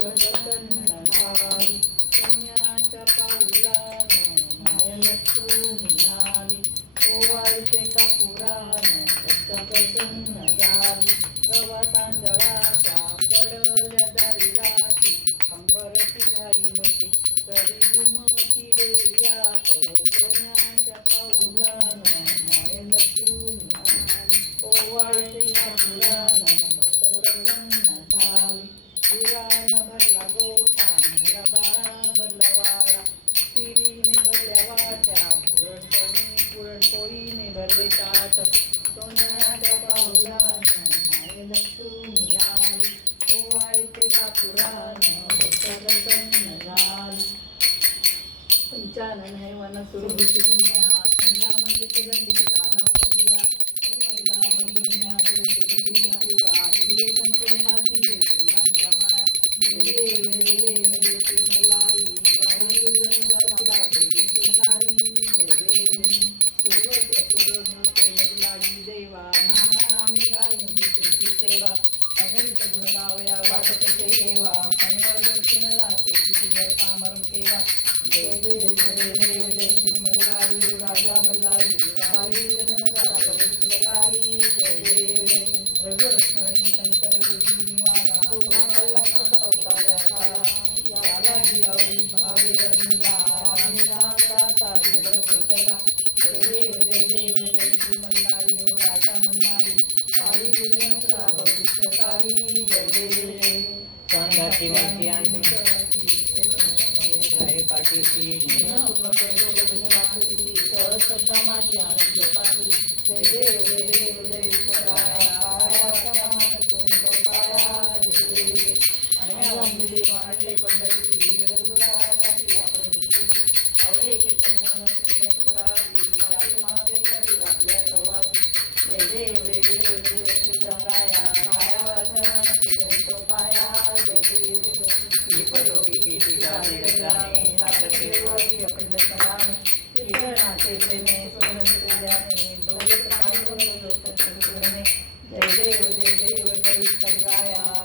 प्रसन्न झाली. सोन्याच्या पाऊलानं महालक्ष्मी आली. ओवाळते कापुरानं भक्त प्रसन्न झाली. रवा तांदळाच्या पडल्या दारी राशी. अंबरची घाई मुशी तरी घुमती डेरियात. सोन्याच्या पाऊलानं महालक्ष्मी आली. ओवाळते कापुरानं भक्त प्रसन्न झाली. पुरानं भरला गोठा मेला बाळा भरला वाडा. शिरीने भरल्या वाट्या पुरणपोळीने भरले ताट. सोन्याच्या पाऊलानं महालक्ष्मी आली. ओवाळते कापुरानं भक्त प्रसन्न झाली. पंचानन है वन सुरभिची दुनिया. खंडा म्हणजे सुगंधित दाना बोलिया. महिला दुनिया जो सुगंधित पिवळा. हिरे संकुल माती जे फुलांच्या माळा. देव देव देव मल्हारी. वारी गंगा देवी जय देव. सुरवत असुर नृत्य लागली देवा. नाना नामे गायली तुमची सेवा. अगणित गुण गावया वाटत ते देवा. कणवर दर्शन राहते कितीवर पामरम केवा. जय देव जय देव जय शिव मल्हारी. राजा मल्हारी वारी सुतारी. जय देव रघुवर स्मरणी शंकर गुरुजी निवाला. मल्हार अवतार झाला. याला गियावरी भावे वर्णिला. रामी रामदासा देवर भेटला. जय देव जय शिव मल्हारी. हो राजा मल्हारी वारी भविष्यकारी. जय देव सोनघाटची मूर्ती आणली पाठीशी. श्रद्धा माझी आनंद पाठी. जय देव जय देव जय विठ्ठलाया. काळ्या पाया जय देव. आणि देव आणले पंढरी. रघुरायासाठी आपण आवडे कीर्तन श्रीमंत करावी. माते करी आपल्या सहवासी. जय देव जय देव जय विठ्ठलाया. काया वाचनाची जंतो पाया. जय देव ही परोगी किती गाणे रचने. हात ठेवावी अखंड सलामे. कीर्तनाचे प्रेमे सुगंध तुझ्याने. डोळे पांडुरंग करणे. जय देव जय देव जय विठ्ठलाया.